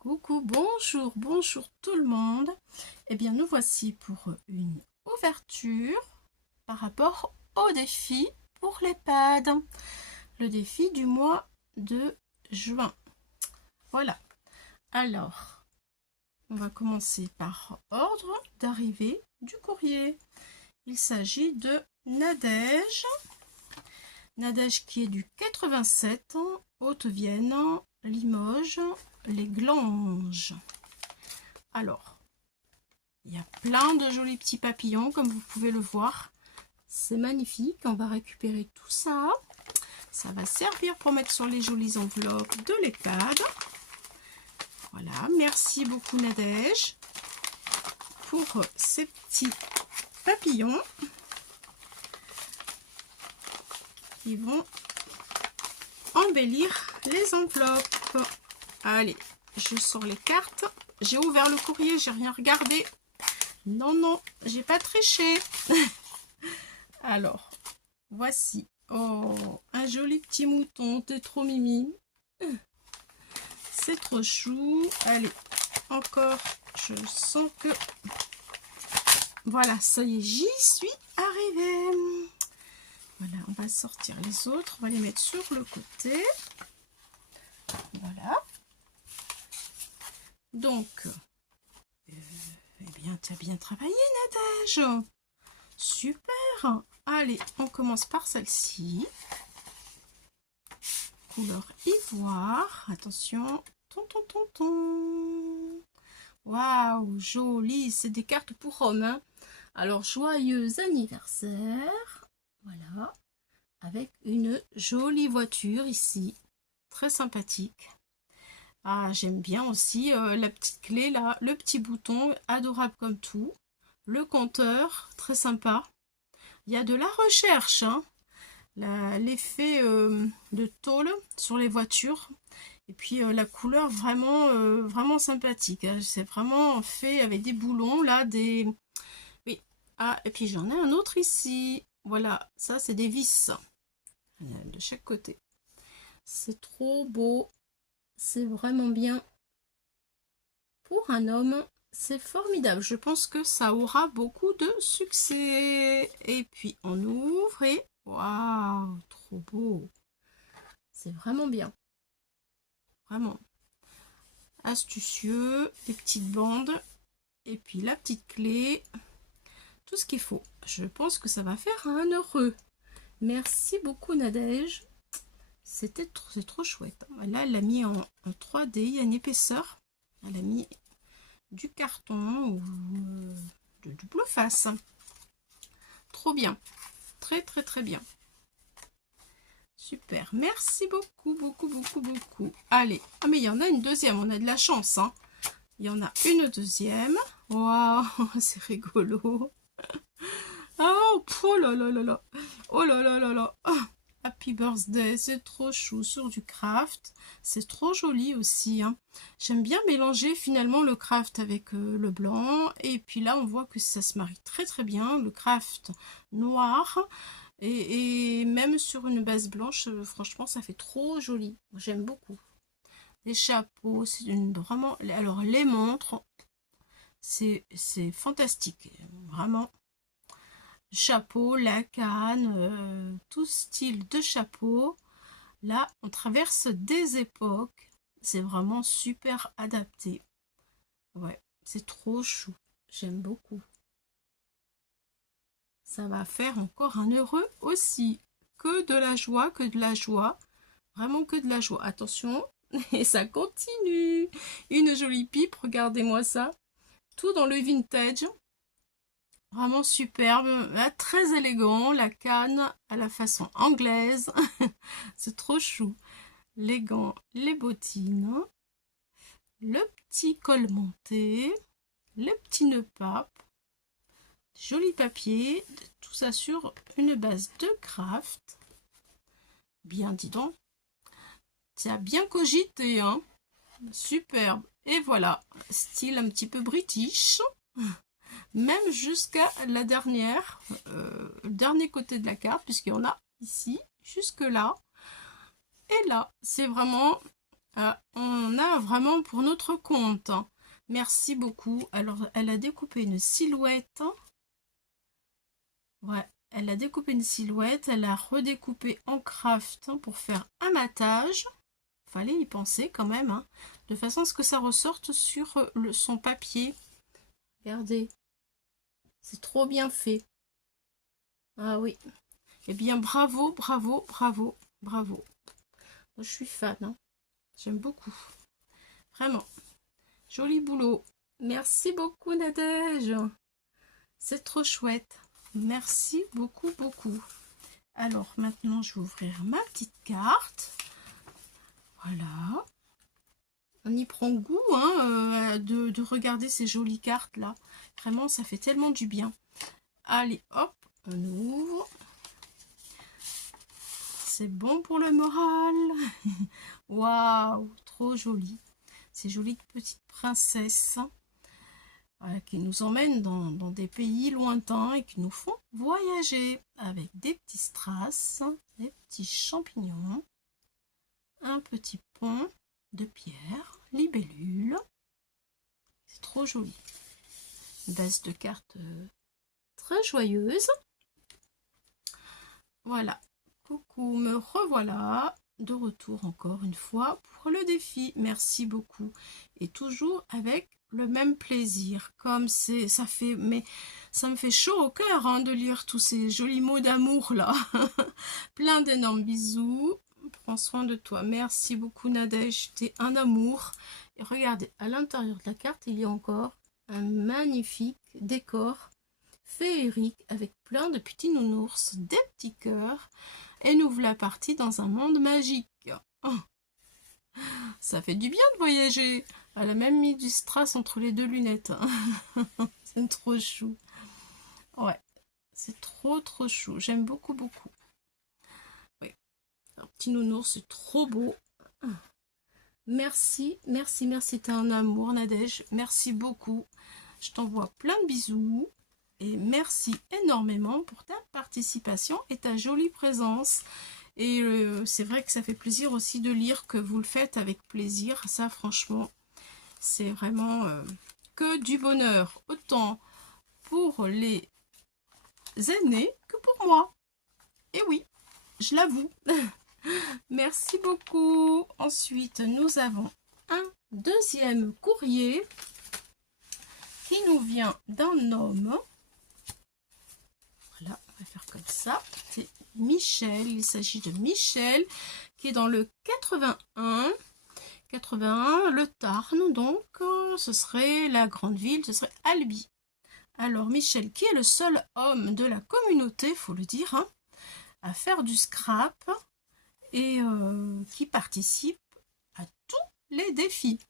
Coucou, bonjour, bonjour tout le monde. Eh bien, nous voici pour une ouverture par rapport au défi pour l'EHPAD. Le défi du mois de juin. Voilà. Alors, on va commencer par ordre d'arrivée du courrier. Il s'agit de Nadège. Nadège qui est du 87, Haute-Vienne, Limoges, les Glanges. Alors, il y a plein de jolis petits papillons, comme vous pouvez le voir. C'est magnifique. On va récupérer tout ça. Ça va servir pour mettre sur les jolies enveloppes de l'EHPAD. Voilà. Merci beaucoup, Nadège, pour ces petits papillons qui vont embellir les enveloppes. Allez, je sors les cartes. J'ai ouvert le courrier, j'ai rien regardé. Non, non, j'ai pas triché. Alors, voici. Oh, un joli petit mouton, t'es trop mimi. C'est trop chou. Allez, encore, je sens que... Voilà, ça y est, j'y suis arrivée. Voilà, on va sortir les autres. On va les mettre sur le côté. Voilà. Donc, eh bien, tu as bien travaillé, Nadège. Super. Allez, on commence par celle-ci. Couleur ivoire. Attention. Ton, ton, ton. Waouh, joli. C'est des cartes pour hommes, hein. Alors, joyeux anniversaire. Voilà. Avec une jolie voiture ici. Très sympathique. Ah, j'aime bien aussi la petite clé là, le petit bouton, adorable comme tout. Le compteur, très sympa. Il y a de la recherche, hein. L'effet de tôle sur les voitures. Et puis la couleur vraiment sympathique, hein. C'est vraiment fait avec des boulons là, des... Oui. Ah, et puis j'en ai un autre ici. Voilà, ça c'est des vis de chaque côté. C'est trop beau. C'est vraiment bien. Pour un homme, c'est formidable. Je pense que ça aura beaucoup de succès. Et puis, on ouvre et... Waouh, trop beau. C'est vraiment bien. Vraiment. Astucieux, les petites bandes. Et puis, la petite clé. Tout ce qu'il faut. Je pense que ça va faire un heureux. Merci beaucoup, Nadège. C'est trop chouette. Là, elle l'a mis en 3D. Il y a une épaisseur. Elle a mis du carton ou de double face. Trop bien. Très bien. Super. Merci beaucoup. Allez. Ah, mais il y en a une deuxième. On a de la chance, hein. Il y en a une deuxième. Waouh, c'est rigolo. Oh, oh là là là là. Oh là là là là. Oh, happy birthday, c'est trop chou sur du craft. C'est trop joli aussi, hein. J'aime bien mélanger finalement le craft avec le blanc. Et puis là, on voit que ça se marie très bien. Le craft noir. Et même sur une base blanche, franchement, ça fait trop joli. J'aime beaucoup. Les chapeaux, c'est vraiment... Alors, les montres, c'est fantastique. Vraiment. Chapeau, la canne, tout style de chapeau. Là, on traverse des époques. C'est vraiment super adapté. Ouais, c'est trop chou. J'aime beaucoup. Ça va faire encore un heureux aussi. Que de la joie, que de la joie. Vraiment que de la joie. Attention, et ça continue. Une jolie pipe, regardez-moi ça. Tout dans le vintage. Vraiment superbe, très élégant, la canne à la façon anglaise, c'est trop chou. Les gants, les bottines, le petit col monté, les petits nœuds papes, joli papier, tout ça sur une base de craft. Bien, dis donc, tu as bien cogité, hein, superbe. Et voilà, style un petit peu british. Même jusqu'à la dernière, le dernier côté de la carte, puisqu'il y en a ici, jusque là. Et là, c'est vraiment Ah, on a vraiment pour notre compte. Merci beaucoup. Alors, elle a découpé une silhouette. Ouais, elle a découpé une silhouette. Elle a redécoupé en craft pour faire un matage. Fallait y penser quand même, hein, de façon à ce que ça ressorte sur son papier. Regardez, c'est trop bien fait. Ah oui. Eh bien, bravo, bravo, bravo, bravo. Moi, je suis fan, hein. J'aime beaucoup. Vraiment. Joli boulot. Merci beaucoup, Nadège. C'est trop chouette. Merci beaucoup, beaucoup. Alors, maintenant, je vais ouvrir ma petite carte. Voilà. On y prend goût, hein, de regarder ces jolies cartes-là. Vraiment, ça fait tellement du bien. Allez, hop, on ouvre. C'est bon pour le moral. Waouh, trop joli. Ces jolies petites princesses, voilà, qui nous emmènent dans des pays lointains et qui nous font voyager avec des petits strass, des petits champignons, un petit pont de pierre, libellule. C'est trop joli. Une base de cartes très joyeuse. Voilà. Coucou, me revoilà de retour encore une fois pour le défi. Merci beaucoup. Et toujours avec le même plaisir. Comme ça fait, mais ça me fait chaud au cœur, hein, de lire tous ces jolis mots d'amour là. Plein d'énormes bisous. Prends soin de toi. Merci beaucoup, Nadège. T'es un amour. Et regardez, à l'intérieur de la carte, il y a encore un magnifique décor féerique avec plein de petits nounours, des petits cœurs. Et nous voilà partis dans un monde magique. Oh, ça fait du bien de voyager. Elle a même mis du strass entre les deux lunettes. C'est trop chou. Ouais, c'est trop trop chou. J'aime beaucoup beaucoup. Oui, un petit nounours, c'est trop beau. Merci, merci, merci. T'es un amour, Nadège. Merci beaucoup. Je t'envoie plein de bisous. Et merci énormément pour ta participation et ta jolie présence. Et c'est vrai que ça fait plaisir aussi de lire que vous le faites avec plaisir. Ça, franchement, c'est vraiment que du bonheur. Autant pour les aînés que pour moi. Et oui, je l'avoue. Merci beaucoup. Ensuite, nous avons un deuxième courrier qui nous vient d'un homme. Voilà, on va faire comme ça. C'est Michel. Il s'agit de Michel qui est dans le 81. 81, le Tarn, donc ce serait la grande ville, ce serait Albi. Alors Michel, qui est le seul homme de la communauté, faut le dire, hein, à faire du scrap et qui participe à tous les défis.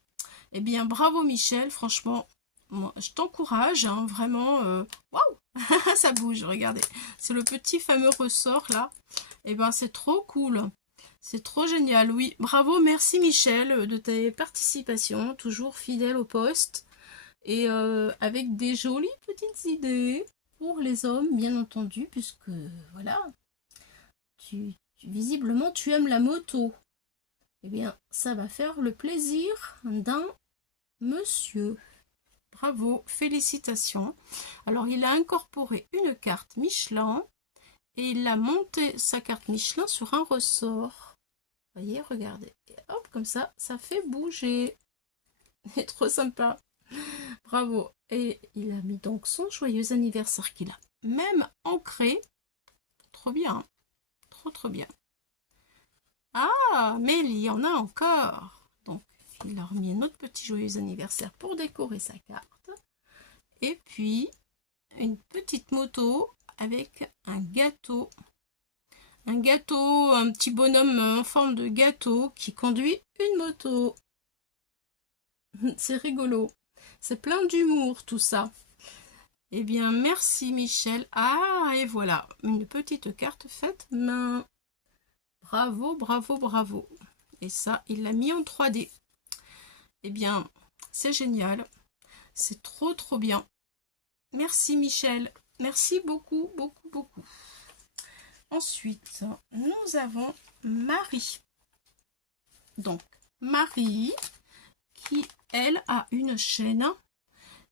Eh bien, bravo Michel, franchement, moi, je t'encourage, hein, vraiment. Waouh, ça bouge, regardez. C'est le petit fameux ressort là. Eh bien, c'est trop cool. C'est trop génial, oui. Bravo, merci Michel de tes participations, toujours fidèle au poste. Et avec des jolies petites idées pour les hommes, bien entendu, puisque, voilà, visiblement, tu aimes la moto. Eh bien, ça va faire le plaisir d'un monsieur. Bravo, félicitations. Alors, il a incorporé une carte Michelin et il a monté sa carte Michelin sur un ressort. Vous voyez, regardez. Et hop, comme ça, ça fait bouger. C'est trop sympa. Bravo. Et il a mis donc son joyeux anniversaire qu'il a même ancré. Trop bien. Trop, trop bien. Ah, mais il y en a encore. Donc, il a remis un autre petit joyeux anniversaire pour décorer sa carte. Et puis, une petite moto avec un gâteau. Un gâteau, un petit bonhomme en forme de gâteau qui conduit une moto. C'est rigolo. C'est plein d'humour tout ça. Eh bien, merci Michel. Ah, et voilà, une petite carte faite main. Bravo, bravo, bravo. Et ça, il l'a mis en 3D. Eh bien, c'est génial. C'est trop, trop bien. Merci Michel. Merci beaucoup, beaucoup, beaucoup. Ensuite, nous avons Marie. Donc, Marie, qui, elle, a une chaîne.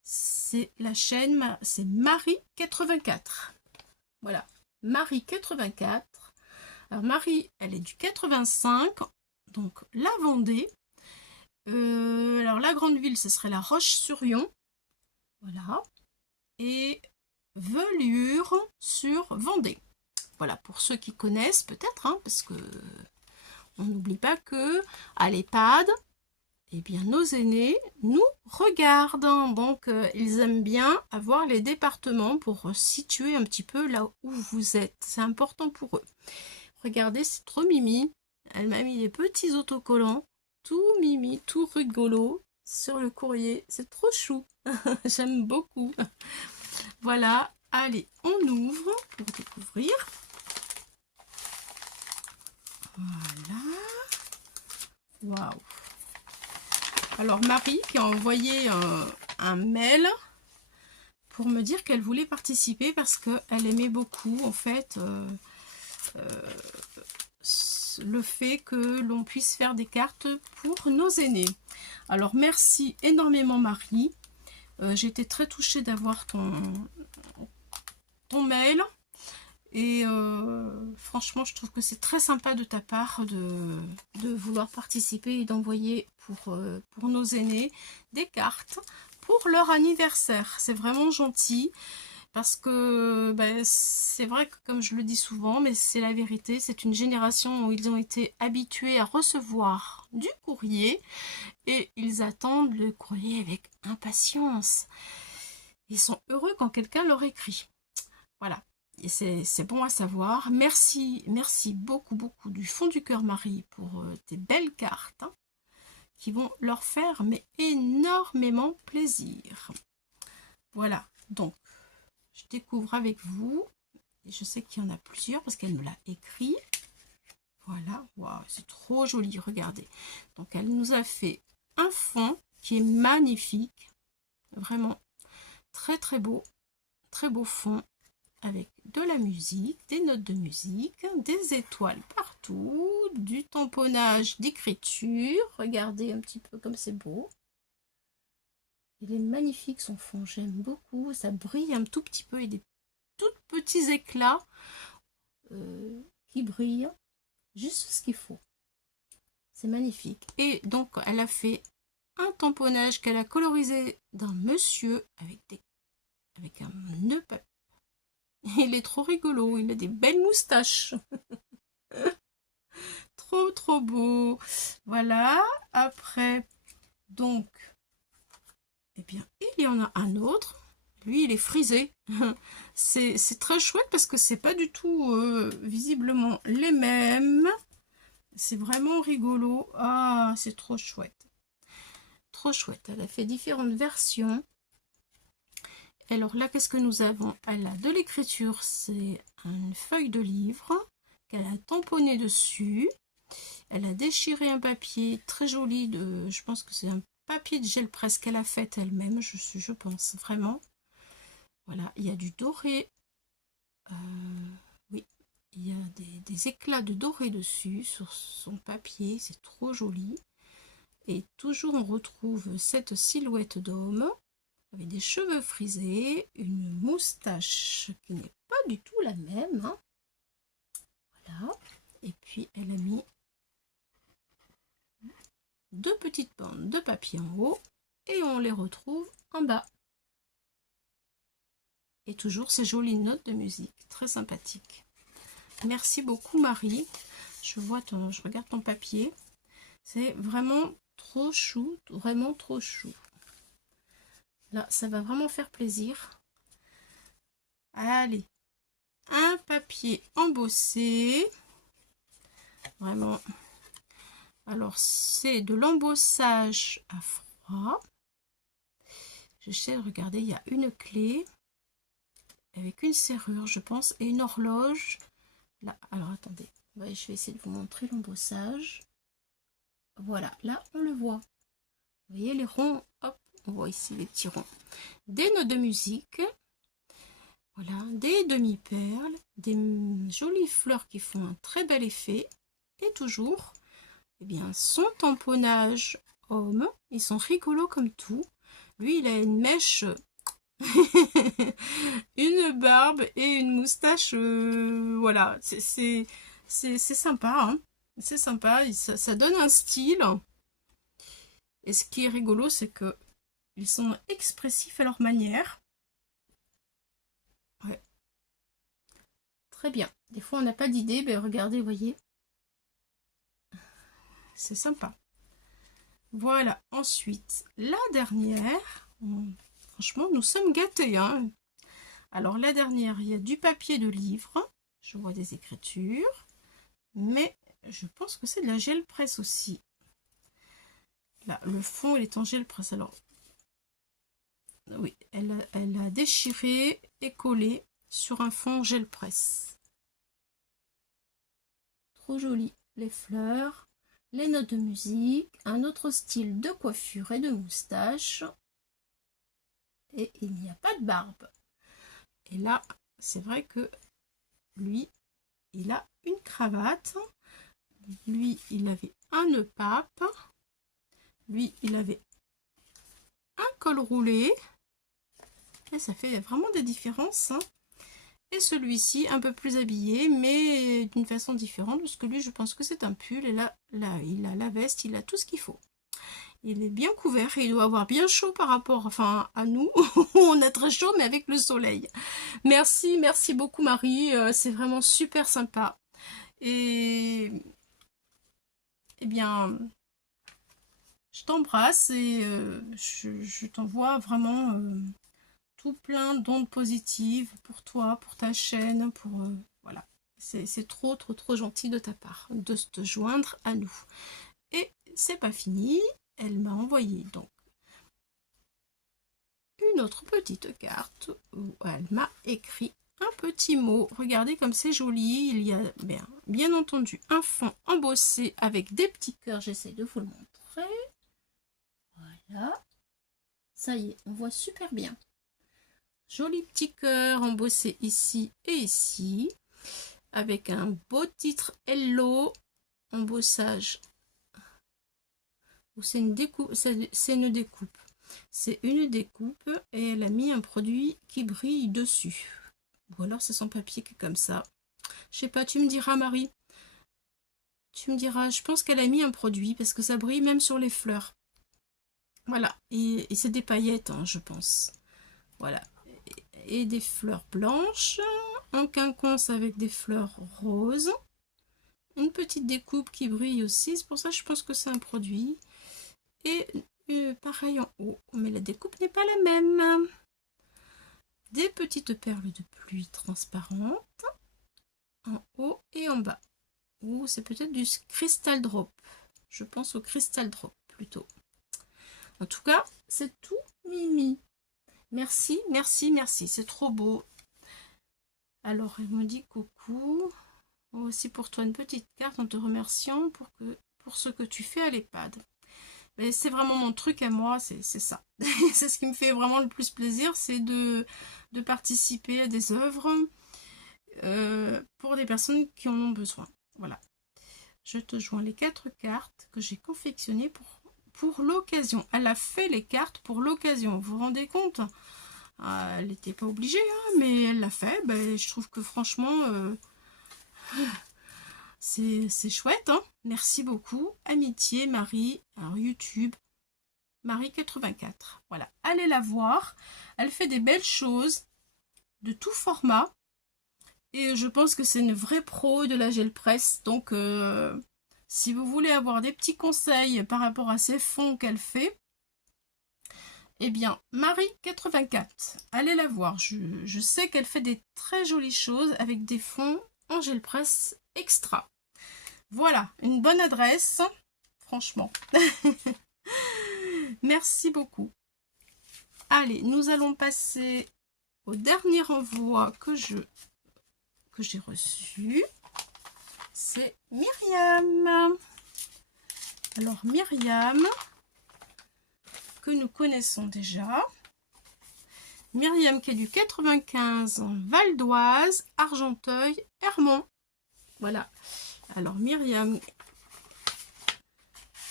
C'est la chaîne, c'est Marie 84. Voilà, Marie 84. Alors Marie, elle est du 85, donc la Vendée. Alors la grande ville, ce serait la Roche-sur-Yon. Voilà. Et Velure sur Vendée. Voilà, pour ceux qui connaissent peut-être, hein, parce que on n'oublie pas que à l'EHPAD, eh bien, nos aînés nous regardent. Donc, ils aiment bien avoir les départements pour situer un petit peu là où vous êtes. C'est important pour eux. Regardez, c'est trop mimi. Elle m'a mis des petits autocollants. Tout mimi, tout rigolo sur le courrier. C'est trop chou. J'aime beaucoup. Voilà. Allez, on ouvre pour découvrir. Voilà. Waouh. Alors Marie qui a envoyé un mail pour me dire qu'elle voulait participer parce qu'elle aimait beaucoup en fait le fait que l'on puisse faire des cartes pour nos aînés. Alors merci énormément Marie. J'étais très touchée d'avoir ton mail. Et franchement, je trouve que c'est très sympa de ta part de vouloir participer et d'envoyer pour nos aînés des cartes pour leur anniversaire. C'est vraiment gentil parce que ben, c'est vrai que comme je le dis souvent, mais c'est la vérité, c'est une génération où ils ont été habitués à recevoir du courrier et ils attendent le courrier avec impatience. Ils sont heureux quand quelqu'un leur écrit. Voilà. Et c'est bon à savoir. Merci, merci beaucoup, beaucoup du fond du cœur, Marie, pour tes belles cartes hein, qui vont leur faire mais énormément plaisir. Voilà, donc je découvre avec vous. Et je sais qu'il y en a plusieurs parce qu'elle me l'a écrit. Voilà, waouh, c'est trop joli, regardez. Donc elle nous a fait un fond qui est magnifique. Vraiment très très beau fond. Avec de la musique, des notes de musique, des étoiles partout, du tamponnage d'écriture. Regardez un petit peu comme c'est beau. Il est magnifique son fond, j'aime beaucoup. Ça brille un tout petit peu et des tout petits éclats qui brillent. Juste ce qu'il faut. C'est magnifique. Et donc elle a fait un tamponnage qu'elle a colorisé d'un monsieur avec un nœud papier. Il est trop rigolo, il a des belles moustaches. Trop trop beau. Voilà, après, donc, eh bien, il y en a un autre. Lui, il est frisé. C'est très chouette parce que c'est pas du tout visiblement les mêmes. C'est vraiment rigolo. Ah, c'est trop chouette. Trop chouette. Elle a fait différentes versions. Alors là, qu'est-ce que nous avons? Elle a de l'écriture, c'est une feuille de livre qu'elle a tamponné dessus. Elle a déchiré un papier très joli, je pense que c'est un papier de gel presse qu'elle a fait elle-même, je pense vraiment. Voilà, il y a du doré. Oui, il y a des éclats de doré dessus sur son papier, c'est trop joli. Et toujours on retrouve cette silhouette d'homme. Avec des cheveux frisés, une moustache qui n'est pas du tout la même. Hein. Voilà. Et puis elle a mis deux petites bandes de papier en haut et on les retrouve en bas. Et toujours ces jolies notes de musique, très sympathiques. Merci beaucoup Marie. Je regarde ton papier. C'est vraiment trop chou, vraiment trop chou. Là, ça va vraiment faire plaisir. Allez, un papier embossé. Vraiment. Alors, c'est de l'embossage à froid. J'essaie de regarder, il y a une clé avec une serrure, je pense, et une horloge. Là, alors attendez, je vais essayer de vous montrer l'embossage. Voilà, là, on le voit. Vous voyez les ronds, hop. On voit ici les petits ronds. Des notes de musique. Voilà, des demi-perles. Des jolies fleurs qui font un très bel effet. Et toujours eh bien, son tamponnage homme, ils sont rigolos comme tout. Lui, il a une mèche, une barbe et une moustache, voilà, c'est sympa, hein. C'est sympa, ça donne un style. Et ce qui est rigolo, c'est que ils sont expressifs à leur manière. Ouais. Très bien. Des fois, on n'a pas d'idée, mais regardez, vous voyez. C'est sympa. Voilà. Ensuite, la dernière. Franchement, nous sommes gâtés, hein. Alors, la dernière, il y a du papier de livre. Je vois des écritures. Mais je pense que c'est de la gel presse aussi. Là, le fond, il est en gel presse. Alors, oui, elle a déchiré et collé sur un fond gel presse. Trop joli. Les fleurs, les notes de musique, un autre style de coiffure et de moustache. Et il n'y a pas de barbe. Et là, c'est vrai que lui, il a une cravate. Lui, il avait un nœud pape. Lui, il avait un col roulé. Et ça fait vraiment des différences, hein. Et celui-ci, un peu plus habillé, mais d'une façon différente, parce que lui, je pense que c'est un pull. Et là, il a la veste, il a tout ce qu'il faut. Il est bien couvert et il doit avoir bien chaud par rapport, enfin, à nous. On a très chaud, mais avec le soleil. Merci, merci beaucoup, Marie. C'est vraiment super sympa. Et, eh bien, je t'embrasse et je t'envoie vraiment tout plein d'ondes positives pour toi, pour ta chaîne, pour voilà. C'est trop gentil de ta part de te joindre à nous. Et c'est pas fini, elle m'a envoyé donc une autre petite carte où elle m'a écrit un petit mot. Regardez comme c'est joli. Il y a bien entendu un fond embossé avec des petits cœurs. J'essaie de vous le montrer. Voilà. Ça y est, on voit super bien. Joli petit cœur embossé ici et ici. Avec un beau titre Hello. Embossage. C'est une découpe. C'est une découpe. C'est une découpe et elle a mis un produit qui brille dessus. Ou alors c'est son papier qui est comme ça. Je sais pas, tu me diras, Marie. Tu me diras, je pense qu'elle a mis un produit parce que ça brille même sur les fleurs. Voilà, et c'est des paillettes, hein, je pense. Voilà, et des fleurs blanches, un quinconce avec des fleurs roses, une petite découpe qui brille aussi, c'est pour ça que je pense que c'est un produit. Et pareil en haut, mais la découpe n'est pas la même. Des petites perles de pluie transparentes en haut et en bas. Ou c'est peut-être du Crystal Drop. Je pense au Crystal Drop plutôt. En tout cas, c'est tout mimi. Merci, merci, merci. C'est trop beau. Alors, elle me dit coucou. Aussi pour toi une petite carte en te remerciant pour ce que tu fais à l'EHPAD. C'est vraiment mon truc à moi, c'est ça. C'est ce qui me fait vraiment le plus plaisir, c'est de participer à des œuvres pour des personnes qui en ont besoin. Voilà. Je te joins les 4 cartes que j'ai confectionnées pour l'occasion. Elle a fait les cartes pour l'occasion. Vous vous rendez compte? Elle n'était pas obligée, hein, mais elle l'a fait. Je trouve que franchement, c'est chouette. Hein. Merci beaucoup. Amitié, Marie. Alors, YouTube, Marie84. Voilà. Allez la voir. Elle fait des belles choses de tout format. Et je pense que c'est une vraie pro de la gel presse. Donc, si vous voulez avoir des petits conseils par rapport à ces fonds qu'elle fait, eh bien, Marie84, allez la voir. Je sais qu'elle fait des très jolies choses avec des fonds en gel presse extra. Voilà, une bonne adresse, franchement. Merci beaucoup. Allez, nous allons passer au dernier envoi que j'ai reçu. C'est Myriam. Alors, Myriam, que nous connaissons déjà. Myriam qui est du 95 en Val d'Oise, Argenteuil, Hermont. Voilà. Alors Myriam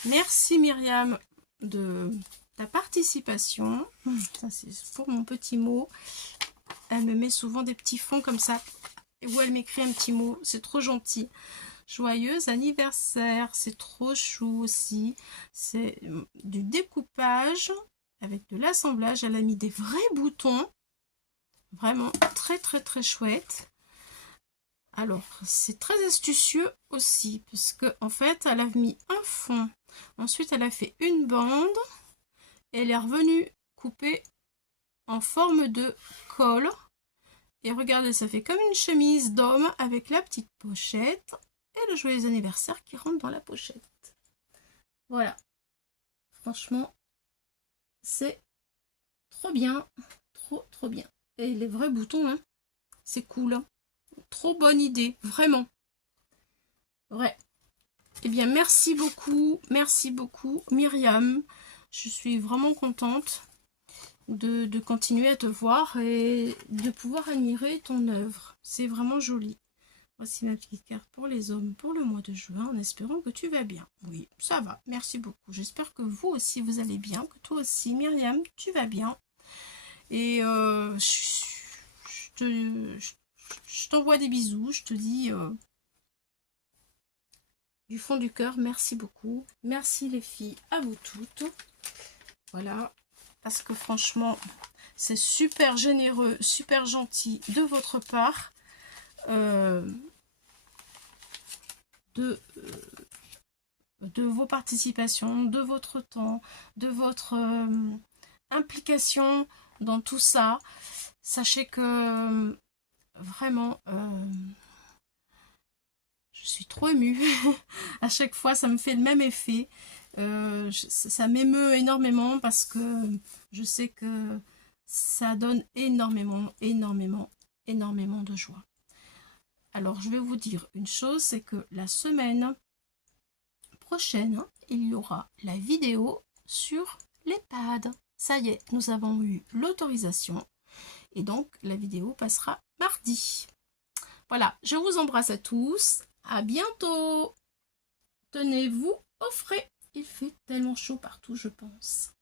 Merci Myriam de ta participation. Ça c'est pour mon petit mot. Elle me met souvent des petits fonds comme ça où elle m'écrit un petit mot. C'est trop gentil. Joyeux anniversaire. C'est trop chou aussi. C'est du découpage avec de l'assemblage. Elle a mis des vrais boutons. Vraiment très très très chouette. Alors, c'est très astucieux aussi, parce que en fait, elle a mis un fond. Ensuite, elle a fait une bande. Et elle est revenue couper en forme de col. Et regardez, ça fait comme une chemise d'homme avec la petite pochette. Et le joyeux anniversaire qui rentre dans la pochette. Voilà. Franchement, c'est trop bien. Trop, trop bien. Et les vrais boutons, hein, c'est cool. Hein. Trop bonne idée, vraiment. Ouais. Eh bien, merci beaucoup Myriam. Je suis vraiment contente de continuer à te voir et de pouvoir admirer ton œuvre. C'est vraiment joli. Voici ma petite carte pour les hommes pour le mois de juin, en espérant que tu vas bien. Oui, ça va, merci beaucoup. J'espère que vous aussi vous allez bien, que toi aussi Myriam, tu vas bien. Et je t'envoie des bisous, je te dis du fond du cœur, merci beaucoup. Merci les filles, à vous toutes. Voilà, parce que franchement, c'est super généreux, super gentil de votre part. De vos participations, de votre temps, de votre implication dans tout ça. Sachez que vraiment, je suis trop émue. À chaque fois, ça me fait le même effet. Ça m'émeut énormément parce que je sais que ça donne énormément de joie. Alors, je vais vous dire une chose, c'est que la semaine prochaine, il y aura la vidéo sur l'EHPAD. Ça y est, nous avons eu l'autorisation et donc la vidéo passera mardi. Voilà, je vous embrasse à tous. À bientôt. Tenez-vous au frais. Il fait tellement chaud partout, je pense.